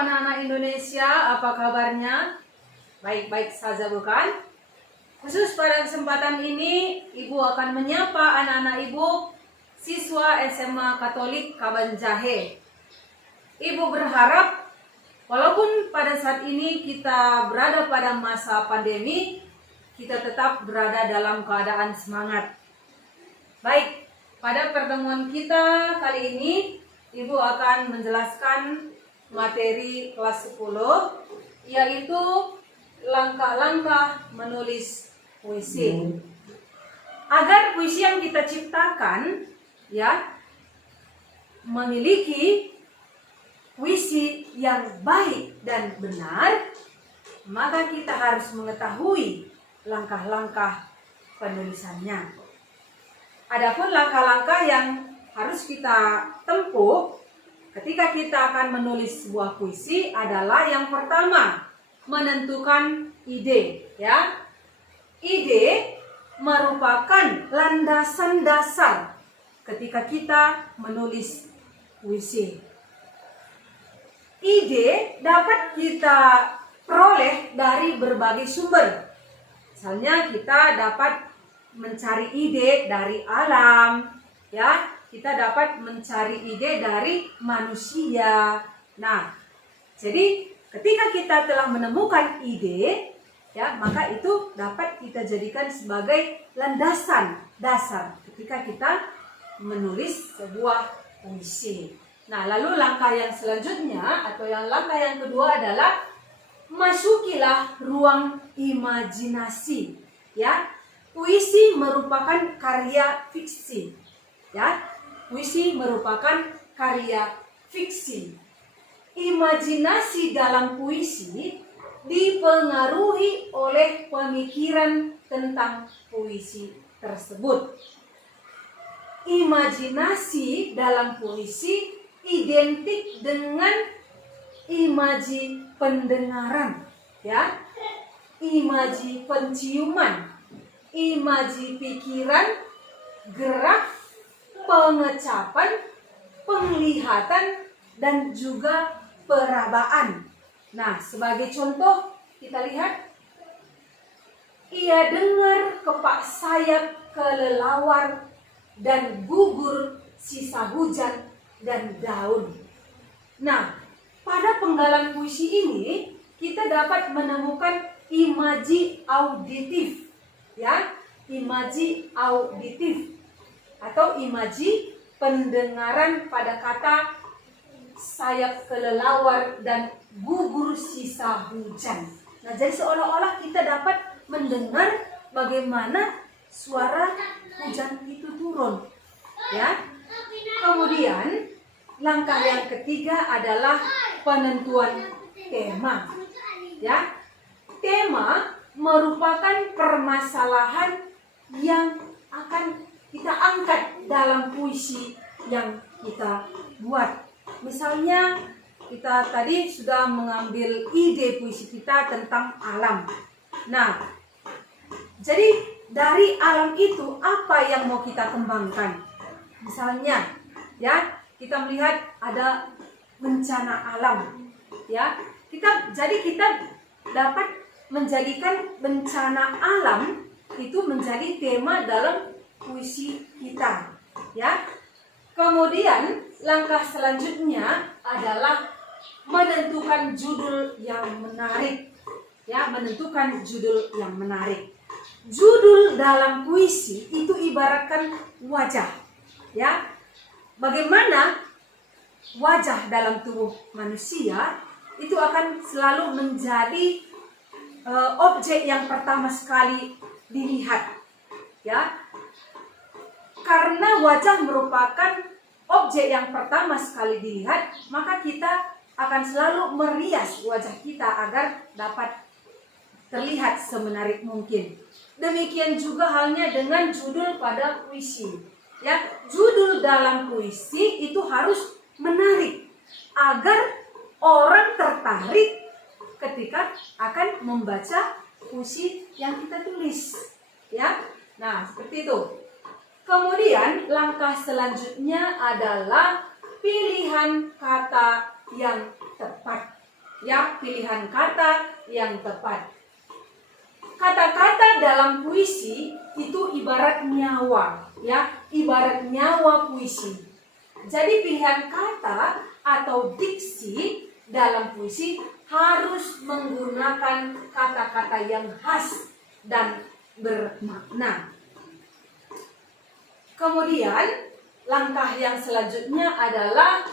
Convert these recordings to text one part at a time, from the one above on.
anak-anak Indonesia, apa kabarnya? Baik-baik saja bukan? Khusus pada kesempatan ini, Ibu akan menyapa anak-anak Ibu, siswa SMA Katolik Kabanjahe. Ibu berharap, walaupun pada saat ini kita berada pada masa pandemi, kita tetap berada dalam keadaan semangat. Baik, pada pertemuan kita kali ini, Ibu akan menjelaskan materi kelas 10, yaitu langkah-langkah menulis puisi. Agar puisi yang kita ciptakan memiliki puisi yang baik dan benar, maka kita harus mengetahui langkah-langkah penulisannya. Adapun langkah-langkah yang harus kita tempuh ketika kita akan menulis sebuah puisi adalah yang pertama, menentukan ide, Ide merupakan landasan dasar ketika kita menulis puisi. Ide dapat kita peroleh dari berbagai sumber. Misalnya kita dapat mencari ide dari alam, kita dapat mencari ide dari manusia. Nah, jadi ketika kita telah menemukan ide, maka itu dapat kita jadikan sebagai landasan dasar ketika kita menulis sebuah puisi. Nah, lalu langkah yang selanjutnya atau langkah yang kedua adalah masukilah ruang imajinasi. Puisi merupakan karya fiksi. Puisi merupakan karya fiksi. Imajinasi dalam puisi dipengaruhi oleh pemikiran tentang puisi tersebut. Imajinasi dalam puisi identik dengan imaji pendengaran, imaji penciuman, imaji pikiran, gerak, pengecapan, penglihatan, dan juga perabaan. Nah, sebagai contoh kita lihat, ia dengar kepak sayap kelelawar dan gugur sisa hujan dan daun. Nah, pada penggalan puisi ini kita dapat menemukan imaji auditif, imaji auditif atau imaji pendengaran pada kata sayap kelelawar dan gugur sisa hujan. Nah, jadi seolah-olah kita dapat mendengar bagaimana suara hujan itu turun. Kemudian langkah yang ketiga adalah penentuan tema. Tema merupakan permasalahan yang akan kita angkat dalam puisi yang kita buat. Misalnya kita tadi sudah mengambil ide puisi kita tentang alam. Nah, jadi dari alam itu apa yang mau kita kembangkan? Misalnya, kita melihat ada bencana alam, Kita dapat menjadikan bencana alam itu menjadi tema dalam puisi kita, Kemudian langkah selanjutnya adalah menentukan judul yang menarik, menentukan judul yang menarik. Judul dalam puisi itu ibaratkan wajah, Bagaimana wajah dalam tubuh manusia itu akan selalu menjadi objek yang pertama sekali dilihat, Karena wajah merupakan objek yang pertama sekali dilihat, maka kita akan selalu merias wajah kita agar dapat terlihat semenarik mungkin. Demikian juga halnya dengan judul pada puisi. Judul dalam puisi itu harus menarik agar orang tertarik ketika akan membaca puisi yang kita tulis. Nah, seperti itu. Kemudian langkah selanjutnya adalah pilihan kata yang tepat. ya pilihan kata yang tepat. Kata-kata dalam puisi itu ibarat nyawa, ya, ibarat nyawa puisi. Jadi pilihan kata atau diksi dalam puisi harus menggunakan kata-kata yang khas dan bermakna. Kemudian langkah yang selanjutnya adalah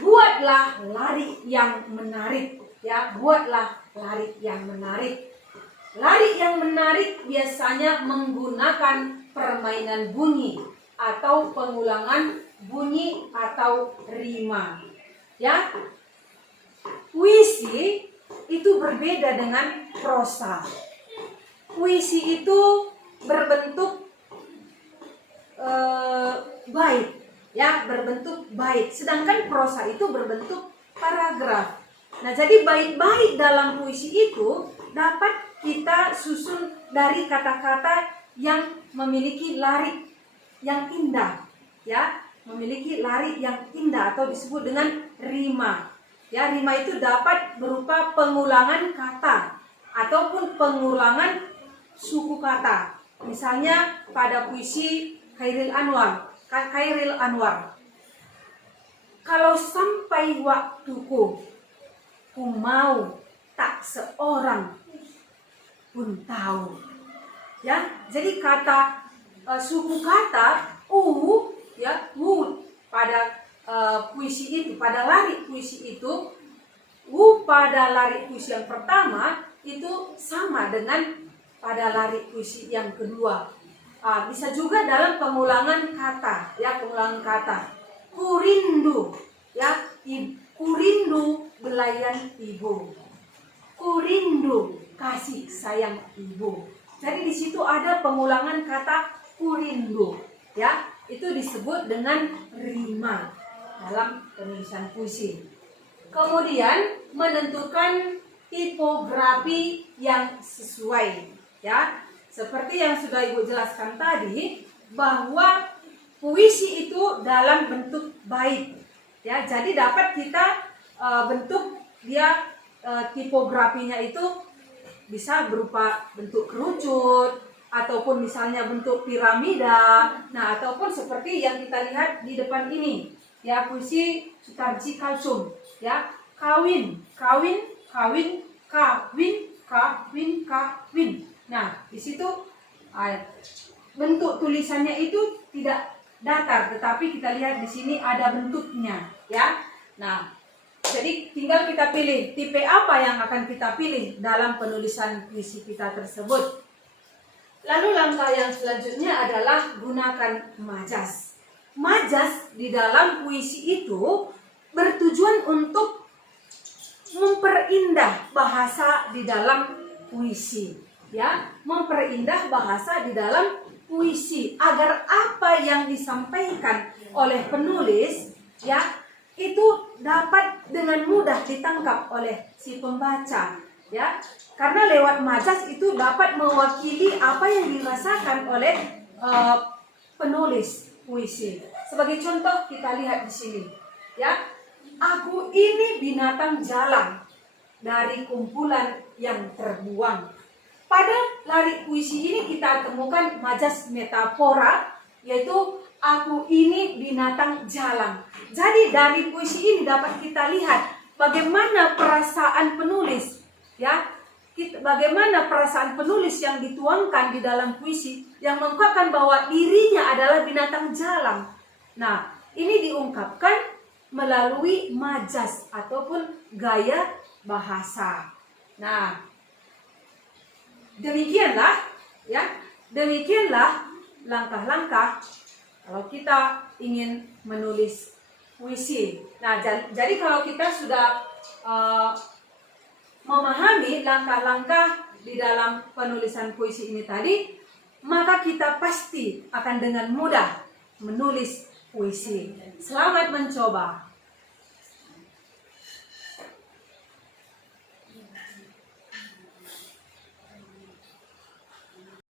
buatlah lari yang menarik, ya, buatlah lari yang menarik. Lari yang menarik biasanya menggunakan permainan bunyi atau pengulangan bunyi atau rima. Ya. Puisi itu berbeda dengan prosa. Puisi itu berbentuk bait, ya, berbentuk bait. Sedangkan prosa itu berbentuk paragraf. Nah, jadi bait-bait dalam puisi itu dapat kita susun dari kata-kata yang memiliki lari yang indah, ya, memiliki lari yang indah atau disebut dengan rima. Ya, rima itu dapat berupa pengulangan kata ataupun pengulangan suku kata. Misalnya pada puisi Khairil Anwar. Kalau sampai waktuku, ku mau tak seorang pun tahu, ya. Jadi kata suku kata ya, pada puisi itu, pada lari puisi itu, pada lari puisi yang pertama itu sama dengan pada lari puisi yang kedua. Bisa juga dalam pengulangan kata, ya, pengulangan kata. Kurindu, ya, kurindu belayan ibu. Kurindu kasih sayang ibu. Jadi di situ ada pengulangan kata kurindu, ya. Itu disebut dengan rima dalam penulisan puisi. Kemudian menentukan tipografi yang sesuai, ya. Seperti yang sudah Ibu jelaskan tadi, bahwa puisi itu dalam bentuk bait, ya. Jadi dapat kita bentuk dia tipografinya itu bisa berupa bentuk kerucut ataupun misalnya bentuk piramida. Nah, ataupun seperti yang kita lihat di depan ini, ya, puisi Sutarji Kalsum, ya, kawin. Nah, di situ bentuk tulisannya itu tidak datar, tetapi kita lihat di sini ada bentuknya, ya. Nah, jadi tinggal kita pilih tipe apa yang akan kita pilih dalam penulisan puisi kita tersebut. Lalu langkah yang selanjutnya adalah gunakan majas. Majas di dalam puisi itu bertujuan untuk memperindah bahasa di dalam puisi, ya, memperindah bahasa di dalam puisi agar apa yang disampaikan oleh penulis, ya, itu dapat dengan mudah ditangkap oleh si pembaca, ya. Karena lewat majas itu dapat mewakili apa yang dirasakan oleh penulis puisi. Sebagai contoh kita lihat di sini, ya. Aku ini binatang jalan dari kumpulan yang terbuang. Pada lari puisi ini kita temukan majas metafora, yaitu aku ini binatang jalan. Jadi dari puisi ini dapat kita lihat bagaimana perasaan penulis, ya, bagaimana perasaan penulis yang dituangkan di dalam puisi yang mengungkapkan bahwa dirinya adalah binatang jalan. Nah, ini diungkapkan melalui majas ataupun gaya bahasa. Nah, demikianlah, ya, demikianlah langkah-langkah kalau kita ingin menulis puisi. Nah, jadi kalau kita sudah memahami langkah-langkah di dalam penulisan puisi ini tadi, maka kita pasti akan dengan mudah menulis puisi. Selamat mencoba.